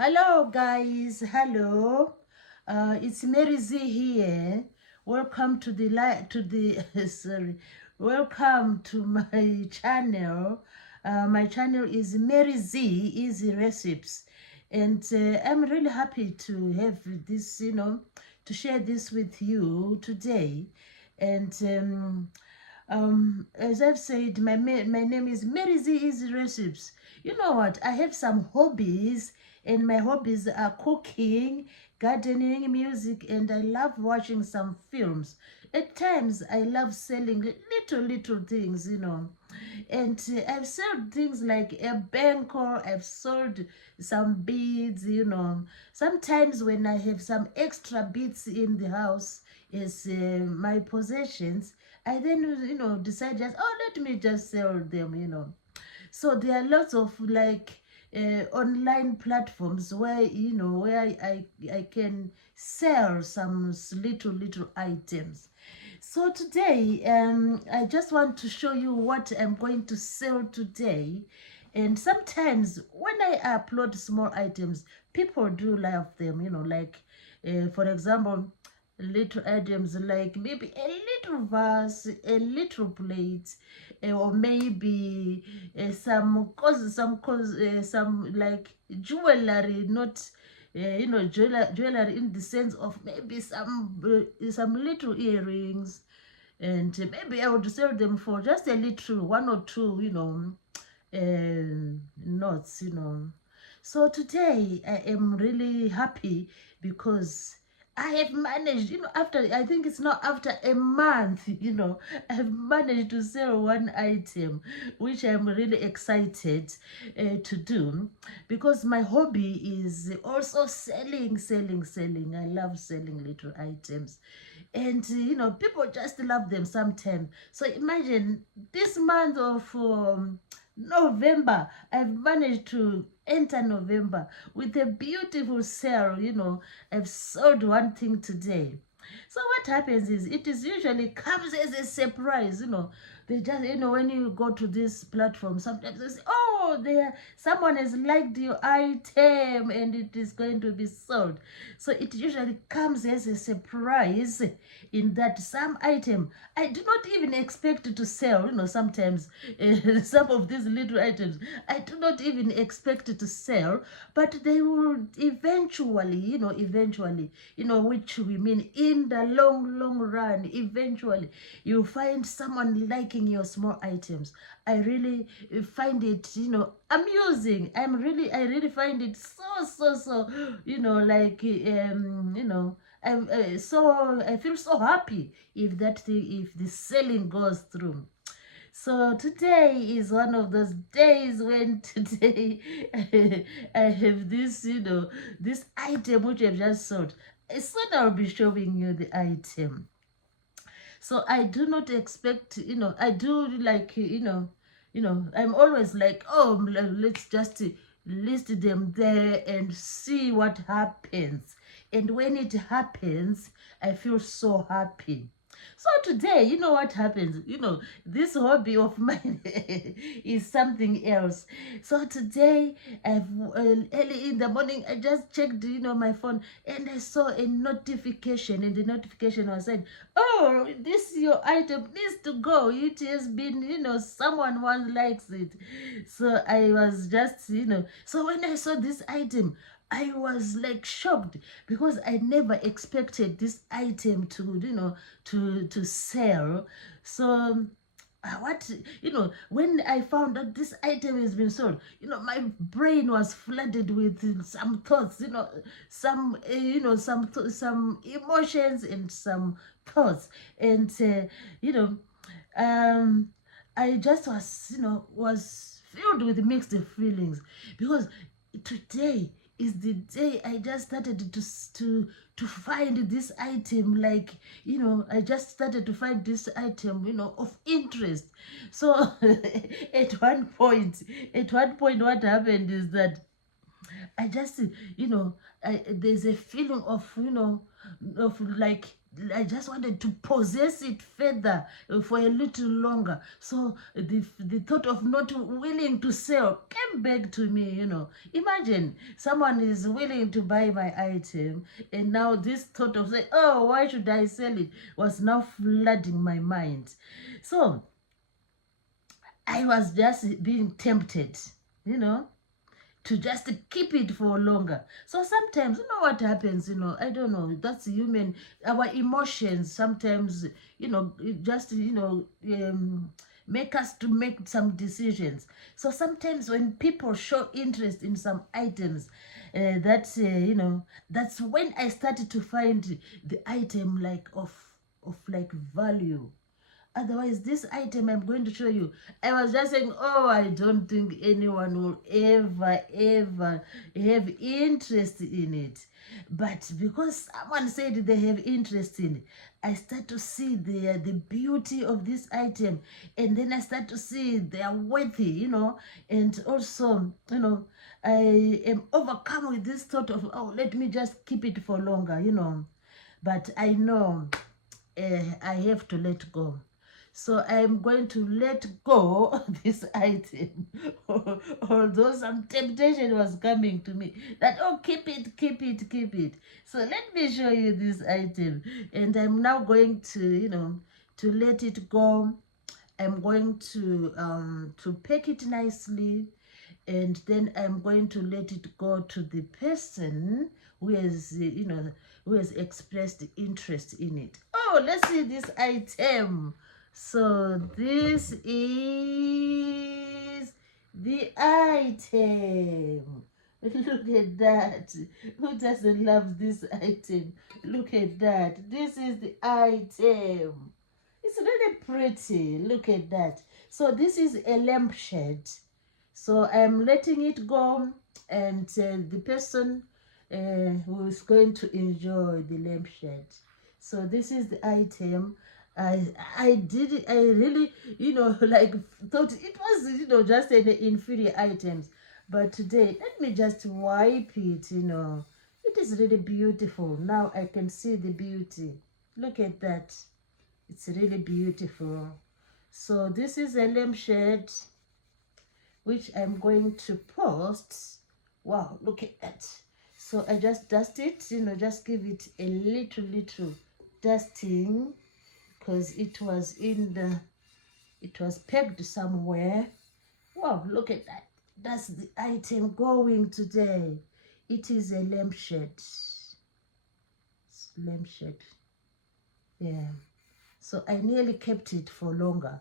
Hello guys, hello. It's Mary Z here. Welcome to the sorry. Welcome to my channel. My channel is Mary Z Easy Recipes, and I'm really happy to have this, to share this with you today. And as I've said, my name is Mary Z Easy Recipes. You know what? I have some hobbies, and my hobbies are cooking, gardening, music, and I love watching some films. At times, I love selling little things, And I've sold things like a banker, I've sold some beads, Sometimes when I have some extra beads in the house as my possessions, I then, decide just, oh, let me just sell them. So there are lots of like online platforms where I can sell some little items. So today I just want to show you what I'm going to sell today. And sometimes when I upload small items, people do love them, like for example, little items like maybe a little vase, a little plate, or maybe some like jewelry, not jewelry in the sense of maybe some little earrings, and maybe I would sell them for just a little, one or two, notes, So today I am really happy because I have managed, after, I think it's not after a month, I've managed to sell one item, which I'm really excited to do, because my hobby is also selling. I love selling little items. And, people just love them sometimes. So imagine this month of November, I've managed to enter November with a beautiful sale. I've sold one thing today. So what happens is, it is usually comes as a surprise. They just, when you go to this platform, sometimes they say, oh, someone has liked your item and it is going to be sold. So it usually comes as a surprise, in that some item I do not even expect to sell. Sometimes some of these little items I do not even expect to sell, but they will eventually, which we mean in the long run, eventually you find someone liking your small items. I really find it, amusing. I really find it so, like, I feel so happy if the selling goes through. So today is one of those days when today I have this, this item which I've just sold. Soon I'll be showing you the item. So I do not expect, I do like, I'm always like, oh, let's just list them there and see what happens. And when it happens, I feel so happy. So today, you know what happens? This hobby of mine is something else. So today, early in the morning, I just checked, my phone, and I saw a notification, and the notification was saying, oh, this your item needs to go. It has been, someone once likes it. So I was just, so when I saw this item, I was like shocked, because I never expected this item to, to sell. So what, when I found that this item has been sold, my brain was flooded with some thoughts, some emotions and some thoughts. And you know I just was filled with mixed feelings, because today is the day I just started to find this item. Like, I just started to find this item, of interest. So at one point, what happened is that I just, there's a feeling of, of like I just wanted to possess it further for a little longer. So the thought of not willing to sell came back to me, you know. Imagine someone is willing to buy my item, and now this thought of saying, oh, why should I sell it, was now flooding my mind. So I was just being tempted, you know, to just keep it for longer. So sometimes, you know what happens, you know, I don't know, that's human. Our emotions sometimes, you know, just, you know, make us to make some decisions. So sometimes when people show interest in some items, you know, that's when I started to find the item like of like value. Otherwise, this item I'm going to show you, I was just saying, oh, I don't think anyone will ever have interest in it. But because someone said they have interest in it, I start to see the beauty of this item. And then I start to see they are worthy, you know. And also, you know, I am overcome with this thought of, oh, let me just keep it for longer, you know. But I know I have to let go. So I'm going to let go of this item. Although some temptation was coming to me that, oh, keep it, keep it, keep it. So let me show you this item. And I'm now going to, you know, to let it go. I'm going to pack it nicely, and then I'm going to let it go to the person who has, you know, who has expressed interest in it. Oh, let's see this item. So this is the item. Look at that. Who doesn't love this item? Look at that. This is the item. It's really pretty. Look at that. So this is a lampshade. So I'm letting it go, and the person who is going to enjoy the lampshade. So this is the item. I really, you know, like thought it was, you know, just an inferior items. But today, let me just wipe it, you know. It is really beautiful. Now I can see the beauty. Look at that. It's really beautiful. So this is a lampshade which I'm going to post. Wow, look at that. So I just dust it, you know, just give it a little dusting, because it was pegged somewhere. Wow, look at that. That's the item going today. It is a lampshade. It's lampshade. Yeah. So I nearly kept it for longer,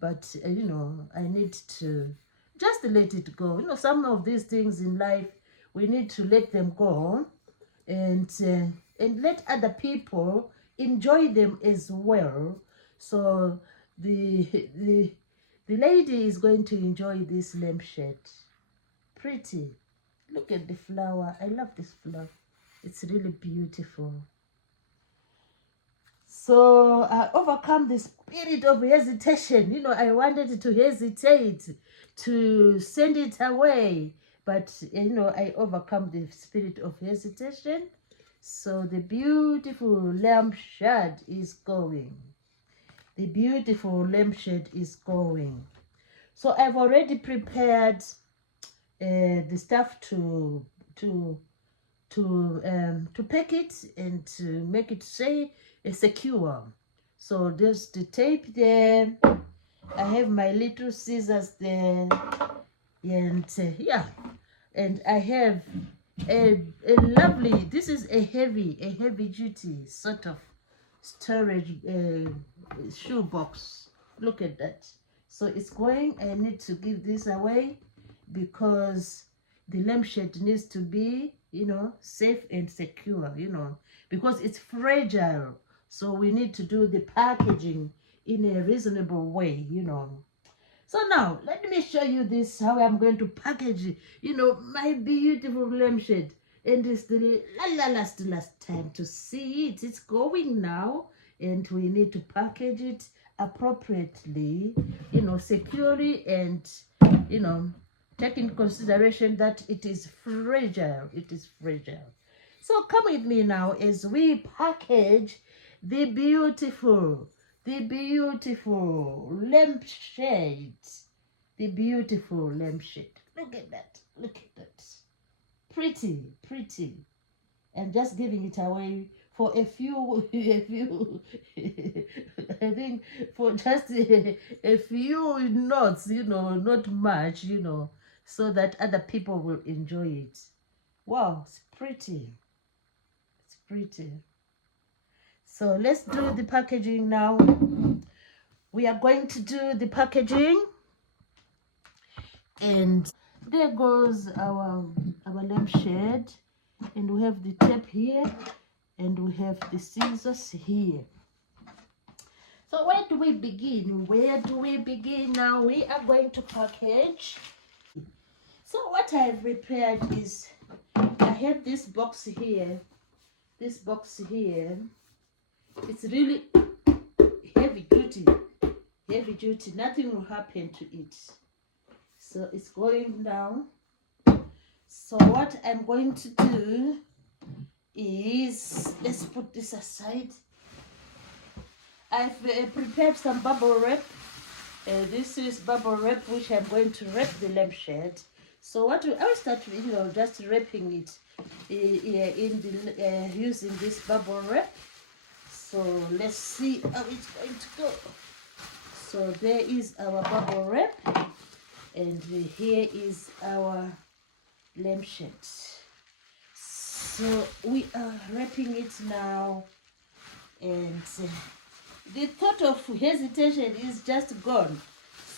but you know, I need to just let it go. You know, some of these things in life, we need to let them go, and let other people enjoy them as well. So the lady is going to enjoy this lampshade. Pretty. Look at the flower. I love this flower. It's really beautiful. So I overcome the spirit of hesitation. You know, I wanted to hesitate to send it away, but you know, I overcome the spirit of hesitation. So the beautiful lampshade is going. The beautiful lampshade is going. So I've already prepared the stuff to pack it and to make it secure. So there's the tape there. I have my little scissors there, and yeah, and I have a lovely. This is a heavy duty sort of storage shoe box. Look at that. So it's going. I need to give this away because the lampshade needs to be, you know, safe and secure, you know, because it's fragile. So we need to do the packaging in a reasonable way, you know. So now, let me show you this, how I'm going to package, you know, my beautiful lampshade. And it's the last time to see it. It's going now, and we need to package it appropriately, you know, securely, and, you know, take in consideration that it is fragile. It is fragile. So come with me now as we package the beautiful lampshade. The beautiful lampshade. Look at that. Look at that. Pretty, pretty. And just giving it away for a few, a few, I think for just a few notes, you know, not much, you know, so that other people will enjoy it. Wow, it's pretty. It's pretty. So let's do the packaging now. We are going to do the packaging, and there goes our lampshade, and we have the tape here, and we have the scissors here. So where do we begin? Where do we begin now? We are going to package. So what I have prepared is, I have this box here. This box here, it's really heavy duty. Heavy duty, nothing will happen to it. So it's going down. So what I'm going to do is, let's put this aside. I've prepared some bubble wrap. This is bubble wrap which I'm going to wrap the lampshade. So what I will start with, you know, just wrapping it in the using this bubble wrap. So let's see how it's going to go. So there is our bubble wrap, and here is our lampshade. So we are wrapping it now, and the thought of hesitation is just gone.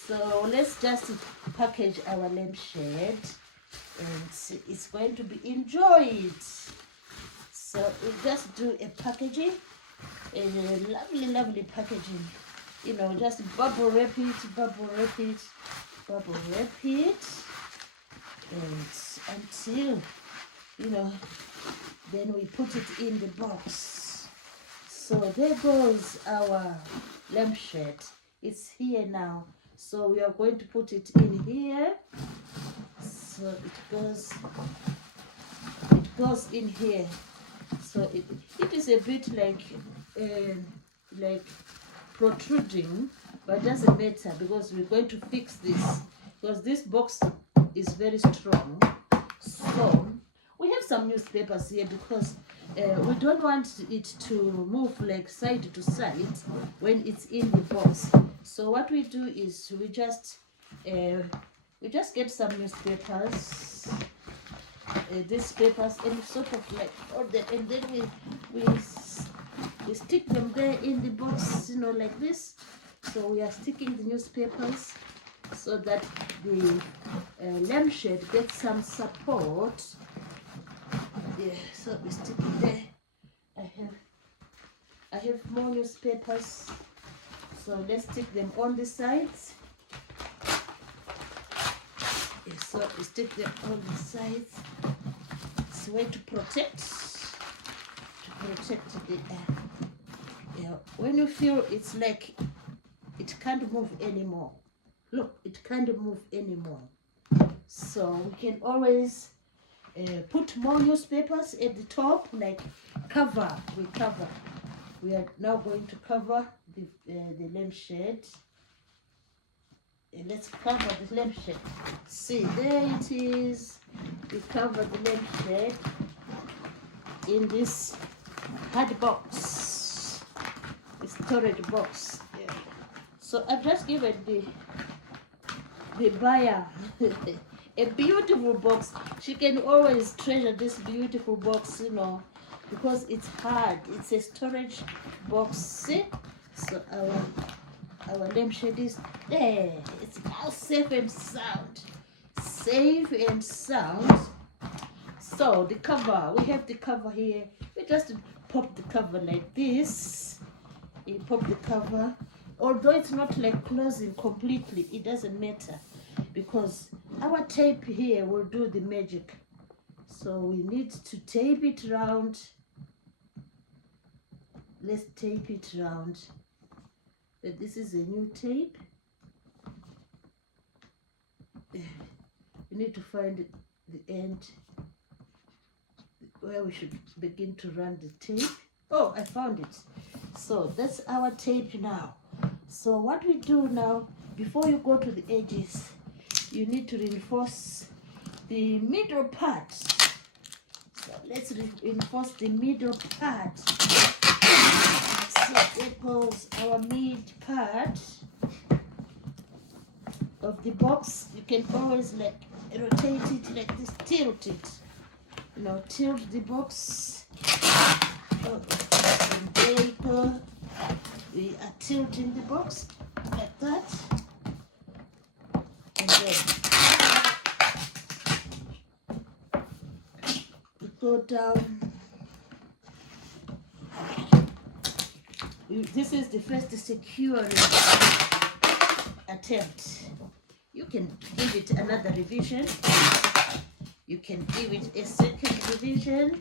So let's just package our lampshade, and it's going to be enjoyed. So we just do a packaging, a lovely packaging. You know, just bubble wrap it, bubble wrap it, bubble wrap it, and until, you know, then we put it in the box. So there goes our lampshade. It's here now. So we are going to put it in here. So it goes in here. So it is a bit like protruding, but it doesn't matter because we're going to fix this, because this box is very strong. So we have some newspapers here because we don't want it to move like side to side when it's in the box. So what we do is we just get some newspapers, these papers, and sort of like order, and then we stick them there in the box, you know, like this. So we are sticking the newspapers so that the lampshade gets some support. Yeah, so we stick it there. I have more newspapers, so let's stick them on the sides. Yeah, so we stick them on the sides. It's a way to protect the yeah, when you feel it's like it can't move anymore. Look, it can't move anymore. So we can always put more newspapers at the top, like cover. We are now going to cover the lampshade. Let's cover the lampshade. See, there it is. We cover the lampshade in this hard box, the storage box. Yeah. So I've just given the buyer a beautiful box. She can always treasure this beautiful box, you know, because it's hard. It's a storage box. See? So our lampshade is there. It's now safe and sound. Safe and sound. So the cover, we have the cover here. We just pop the cover like this. You pop the cover. Although it's not like closing completely, it doesn't matter, because our tape here will do the magic. So we need to tape it round. Let's tape it round. This is a new tape. We need to find the end where we should begin to run the tape. Oh, I found it. So that's our tape now. So what we do now, before you go to the edges, you need to reinforce the middle part. So let's reinforce the middle part. So there goes our mid part of the box. You can always like rotate it like this, tilt it. You know, tilt the box. Oh, and there you go. We are tilting the box like that. And then we go down. This is the first securing attempt. You can give it another revision. You can give it a second revision.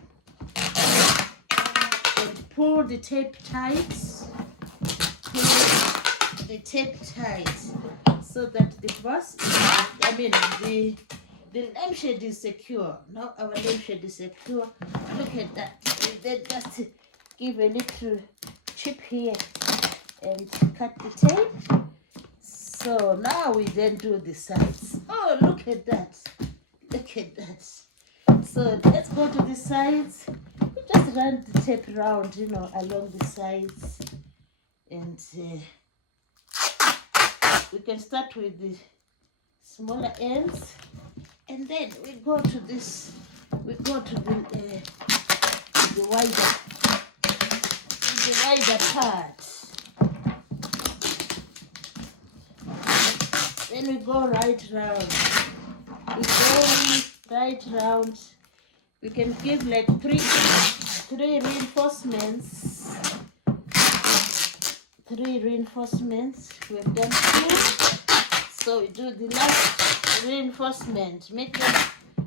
And pull the tape tight. Pull the tape tight so that the bus, the lampshade is secure. Now our lampshade is secure. Look at that. Then just give a little chip here and cut the tape. So now we then do the sides. Oh, look at that. Look at that. So let's go to the sides. We just run the tape around, you know, along the sides. And we can start with the smaller ends. And then we go to this, we go to the wider part. Then we go right round. We go right round. We can give like three reinforcements. 3 reinforcements. We've done 2. So we do the last reinforcement. Make them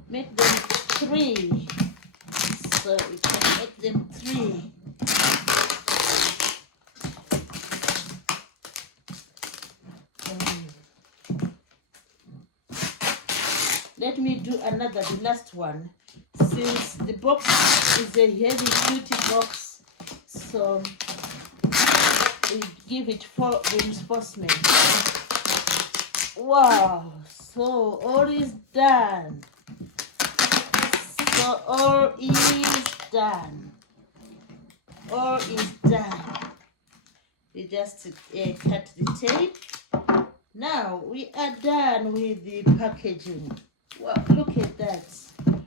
3. So we can make them 3. Let me do another, the last one. Since the box is a heavy duty box, so we give it 4 reinforcements. Wow, so all is done. So all is done. All is done. We just cut the tape. Now we are done with the packaging. Wow, look at that.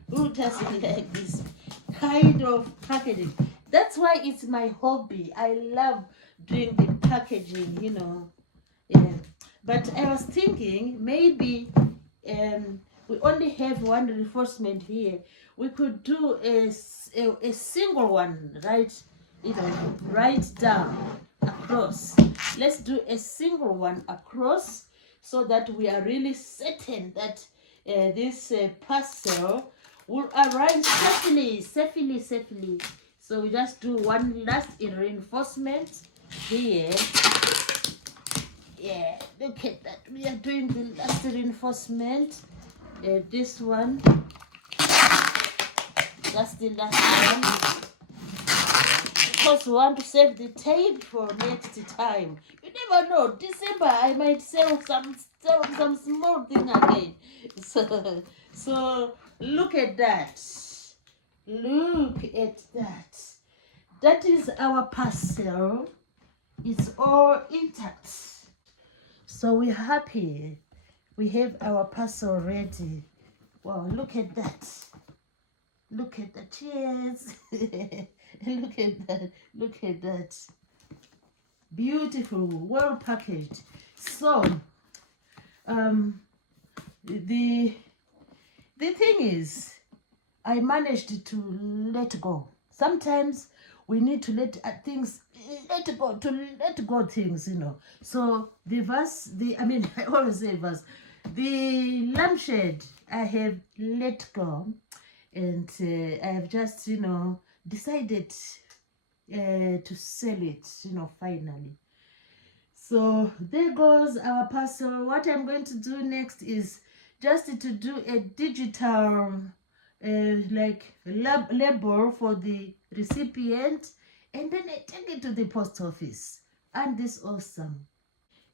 Who doesn't like this kind of packaging? That's why it's my hobby. I love doing the packaging, you know. Yeah. But I was thinking maybe we only have 1 reinforcement here. We could do a single one, right? You know, right down across. Let's do a single one across so that we are really certain that this parcel will arrive safely. So we just do one last reinforcement here. Yeah, look at that. We are doing the last reinforcement. This one. That's the last one. Because we want to save the tape for next time. You never know. December I might sell some small thing again. So look at that. Look at that. That is our parcel. It's all intact. So we're happy. We have our parcel ready. Wow, look at that. Look at that. Yes. Look at that. Look at that. Beautiful, well packaged. So the thing is, I managed to let go. Sometimes we need to let go things, you know. So I always say verse. The lampshade I have let go, and I have just, you know, decided to sell it, you know, finally. So there goes our parcel. What I'm going to do next is just to do a digital label for the recipient And then I take it to the post office. And this awesome.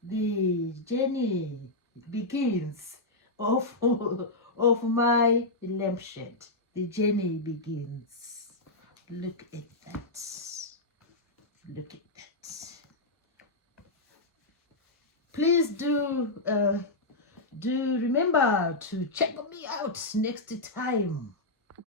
The journey begins of, of my lampshade. The journey begins. Look at that. Look at that. Please do remember to check me out next time.